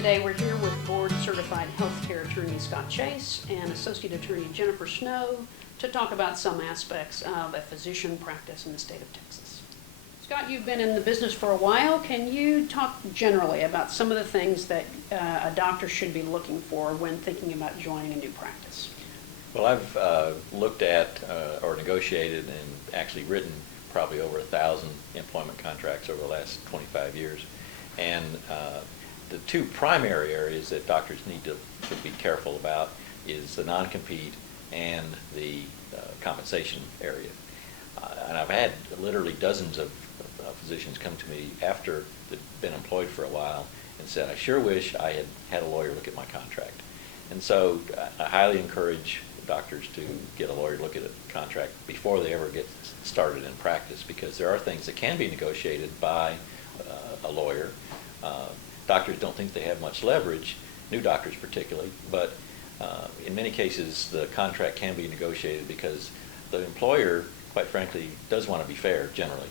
Today we're here with Board Certified Healthcare Attorney Scott Chase and Associate Attorney Jennifer Snow to talk about some aspects of a physician practice in the state of Texas. Scott, you've been in the business for a while. Can you talk generally about some of the things that a doctor should be looking for when thinking about joining a new practice? Well, I've looked at or negotiated and actually written probably over 1,000 employment contracts over the last 25 years. And the two primary areas that doctors need to be careful about is the non-compete and the compensation area. And I've had literally dozens of physicians come to me after they've been employed for a while and said, I sure wish I had had a lawyer look at my contract. And so I highly encourage doctors to get a lawyer to look at a contract before they ever get started in practice, because there are things that can be negotiated by a lawyer. Doctors don't think they have much leverage, new doctors particularly, but in many cases the contract can be negotiated because the employer, quite frankly, does want to be fair generally.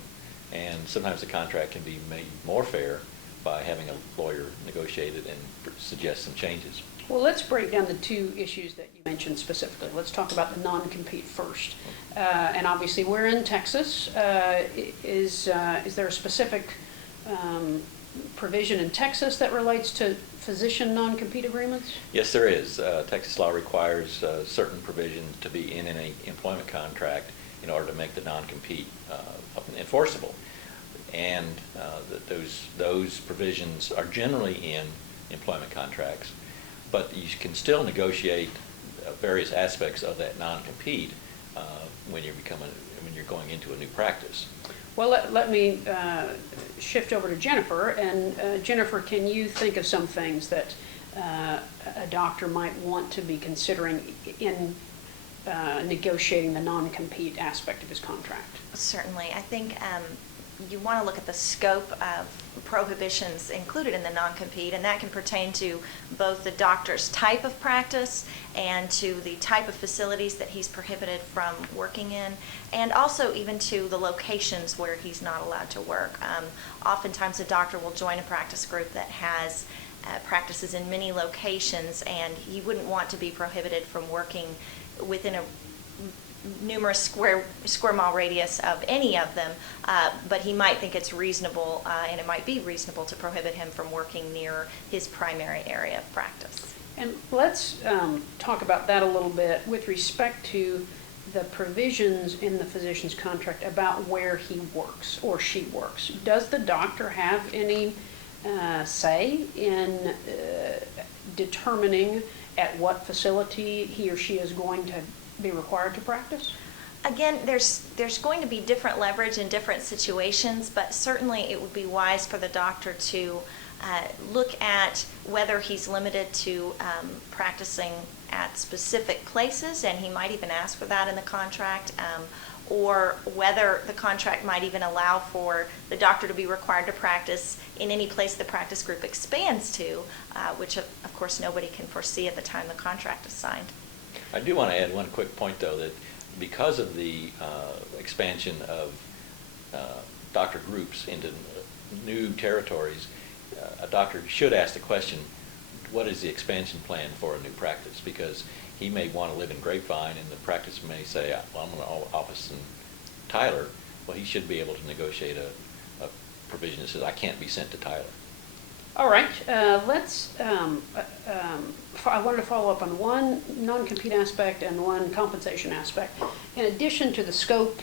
And sometimes the contract can be made more fair by having a lawyer negotiate it and suggest some changes. Well, let's break down the two issues that you mentioned specifically. Let's talk about the non-compete first. And obviously we're in Texas. Is there a specific provision in Texas that relates to physician non-compete agreements? Yes, there is. Texas law requires certain provisions to be in an employment contract in order to make the non-compete enforceable. And those provisions are generally in employment contracts, but you can still negotiate various aspects of that non-compete when you're going into a new practice. Well, let me shift over to Jennifer. And Jennifer, can you think of some things that a doctor might want to be considering in negotiating the non-compete aspect of his contract? Certainly. I think you want to look at the scope of prohibitions included in the non-compete, and that can pertain to both the doctor's type of practice and to the type of facilities that he's prohibited from working in, and also even to the locations where he's not allowed to work. Oftentimes a doctor will join a practice group that has practices in many locations, and he wouldn't want to be prohibited from working within a numerous square mile radius of any of them, but he might think it's reasonable, and it might be reasonable to prohibit him from working near his primary area of practice. And let's talk about that a little bit with respect to the provisions in the physician's contract about where he works or she works. Does the doctor have any say in determining at what facility he or she is going to be required to practice? Again, there's going to be different leverage in different situations, but certainly it would be wise for the doctor to look at whether he's limited to practicing at specific places, and he might even ask for that in the contract, or whether the contract might even allow for the doctor to be required to practice in any place the practice group expands to, which of course nobody can foresee at the time the contract is signed. I do want to add one quick point, though, that because of the expansion of doctor groups into new territories, a doctor should ask the question, what is the expansion plan for a new practice? Because he may want to live in Grapevine, and the practice may say, well, I'm going to office in Tyler. Well, he should be able to negotiate a provision that says, I can't be sent to Tyler. All right, I wanted to follow up on one non-compete aspect and one compensation aspect. In addition to the scope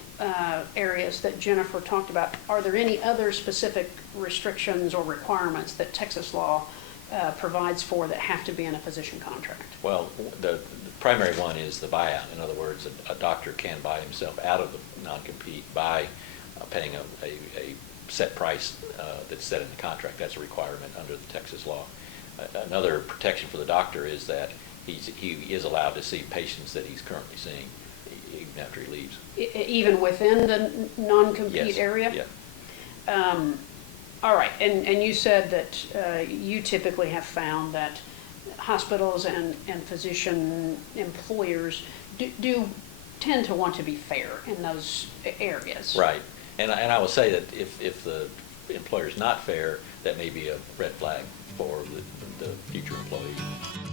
areas that Jennifer talked about, are there any other specific restrictions or requirements that Texas law provides for that have to be in a physician contract? Well, the primary one is the buyout. In other words, a doctor can buy himself out of the non-compete by paying a set price that's set in the contract. That's a requirement under the Texas law. Another protection for the doctor is that he is allowed to see patients that he's currently seeing even after he leaves. Even within the non-compete area? Yeah. All right, and you said that you typically have found that hospitals and physician employers do tend to want to be fair in those areas. Right. And I will say that if the employer's not fair, that may be a red flag for the future employee.